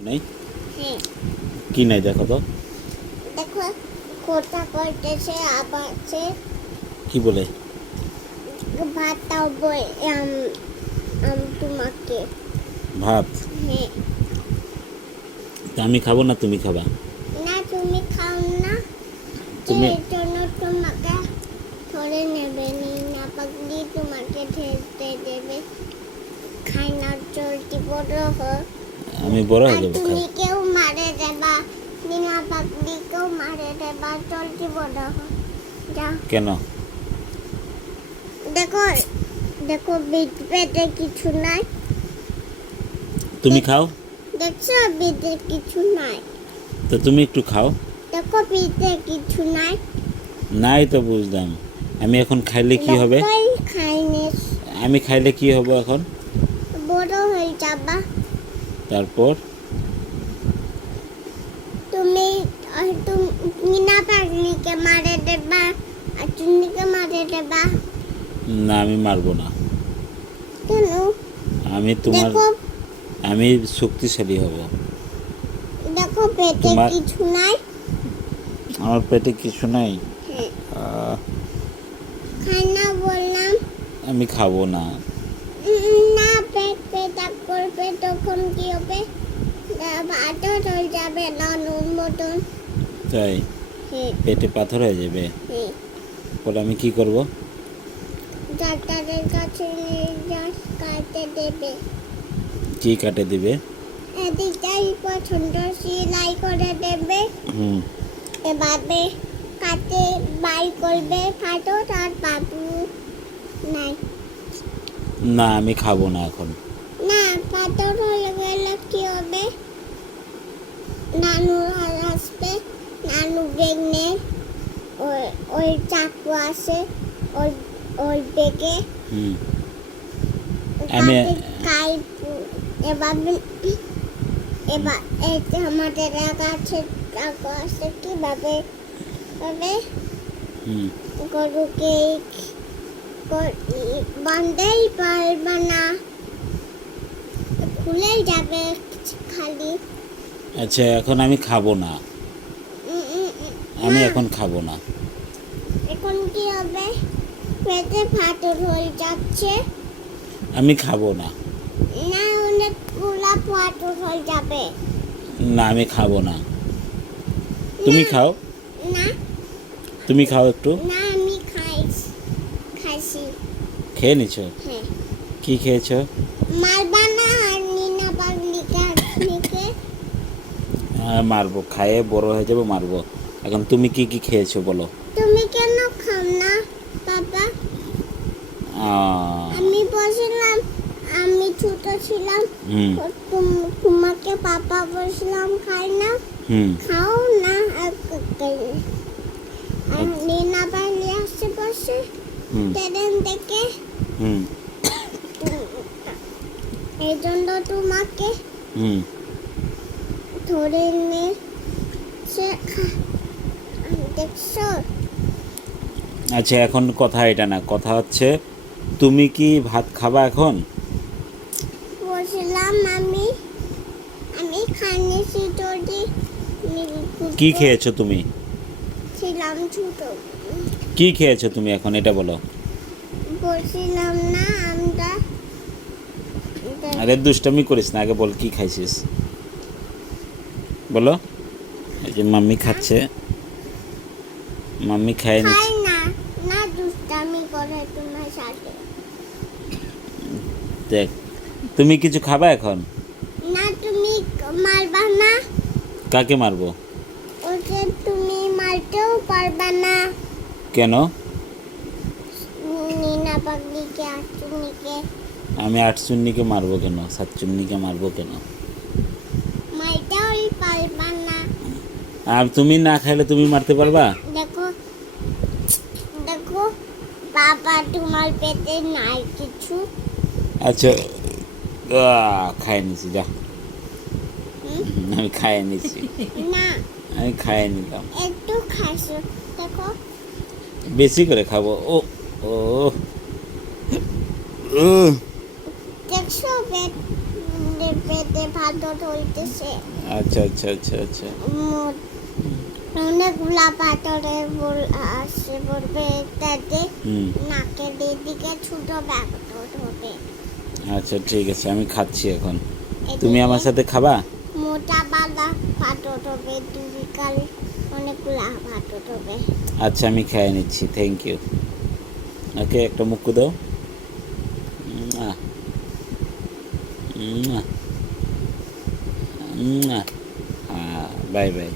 নেই হ্যাঁ কি নাই দেখো তো দেখো কোথা করতেছে আবার সে কি বলে ভাত দাও বই তোমাকে ভাত হ্যাঁ তা আমি খাবো না তুমি খাবা না তুমি খাও না তুমি এর জন্য তোমাকে ধরে নেবে না পাগলি তোমাকে ঠেলতে দেবে খাই না চলতি বড় হোক আমি বড় হয়ে আর যাবো তুমি কেউ মারে দেবা বিনা পাগলি কেউ মারে দেবা চলতি বড় হোক যাও কেন দেখো দেখো পেটে কিছু নাই তুমি খাও দেখছো পেটে কিছু নাই তো তুমি একটু খাও দেখো পেটে কিছু নাই নাই তো বুঝলাম আমি এখন খাইলে কি হবে খাইনি আমি খাইলে কি হবে এখন বড় হয়ে যাবা তারপর তুমি তুমি না পাগলিকে মারে দেবা আর চুন্নিকে মারে দেবা না আমি মারবো না কেন আমি তোমার দেখো আমি শক্তিশালী হব দেখো পেটে তোমার- কিছু নাই আমার পেটে কিছু নাই হ্যাঁ, আহ, খাই না বললাম আমি খাবো না না পেট পেটা করবে তখন কি হবে ভাতও হয়ে যাবে না নুন মতন তাই হ্যাঁ পেটে পাথর হয়ে যাবে হ্যাঁ পরে আমি কি করব ডাক্তারের কাছে নিয়ে কাটতে দেবে কি কাটে দিবে এদিকটাই পছন্দ সেলাই করে দেবে হুম এভাবে কাটে বাই করবে ফাটো আর বাবু নাই না আমি খাবো না এখন না পাথর হয়ে গেলে কি হবে নানু আসবে নানু বেগনে ওই ওই চাকু আছে ওই ওই বেগে হুম আমি খাই এভাবে এবার এই যে আমাদের কাছে চাকু আছে কিভাবে হবে হুম গরুকে বাঁধতেই পারবে না খুলে যাবে খালি আচ্ছা এখন আমি খাবো না আমি না, এখন খাবো না এখন কি হবে পেটে ফাটল হয়ে যাচ্ছে আমি খাবো না না অনেক গুলা ফাটল হয়ে যাবে না আমি খাবো না তুমি খাও না তুমি খাও একটু না আমি খাইছি খেয়ে নিছো হ্যাঁ কি খেয়েছো মারবা না আর নিনা পাগলিকে নিকে হ্যাঁ মারবো খায়ে বড় হয়ে যাবো মারবো এখন তুমি কি কি খেয়েছো বলো তুমি কেন খাও না বাবা আমি বলছিলাম আমি ছোট ছিলাম হুম তোমাকে পাপা বলছিলাম খাই না হুম খাও না আর নিনা পাগলি আসছে বসে হুম ট্রেন থেকে হুম এই জন্য তোমাকে হুম ধরে নিয়ে দেখছো আচ্ছা এখন কথা এটা না কথা হচ্ছে তুমি কি ভাত খাবা এখন বলছিলাম আমি খাইনি যদি কি খেয়েছো তুমি ছিলাম ছোট কি খেয়েছো তুমি এখন এটা বলো বলছিলাম না আমরা আরে দুষ্টামি করিস না আগে বল কি খাইছিস বলো এই যে মাম্মি খাচ্ছে মাম্মি খায় নি খাই না না দুষ্টামি করে তোমার সাথে দেখ তুমি কিছু খাবা এখন না তুমি মারবা না কাকে মারবো ওকে তুমি মারতেও পারবা না কেন নিনা পাগলিকে আর চুনিকে আমি আটচুন্নিকে মারবো কেন সাতচুন্নিকে মারবো কেন মারতেও পারবা না আর তুমি না খাইলে তুমি মারতে পারবা দেখো দেখো বাবা তোমার পেটে নাই কিছু আচ্ছা খাইয়ে নিছি যা হুম? আমি খাইয়ে নিছি না আমি খাইয়ে নিলাম একটু খাইছো দেখো বেশি করে খাবো ও ও ও দেখছো পেট আমাদের পেটে পাথর হইতেছে। আচ্ছা আচ্ছা আচ্ছা আচ্ছা অনেকগুলা পাথরের আসে পড়বে তাতে হুম নাকের দিকে ছোট পাথর হবে। আচ্ছা ঠিক আছে, আমি খাচ্ছি এখন। এদিকে তুমি আমার সাথে খাবা? মোটা পাতা পাথর হবে, দুবিকাল অনেকগুলা পাথর হবে। আচ্ছা আমি খেয়ে নিচ্ছি, থ্যাংক ইউ। ওকে, একটা মুক্কু দাও। মুয়া, মুয়া, মুয়া। হ্যাঁ, বাই বাই।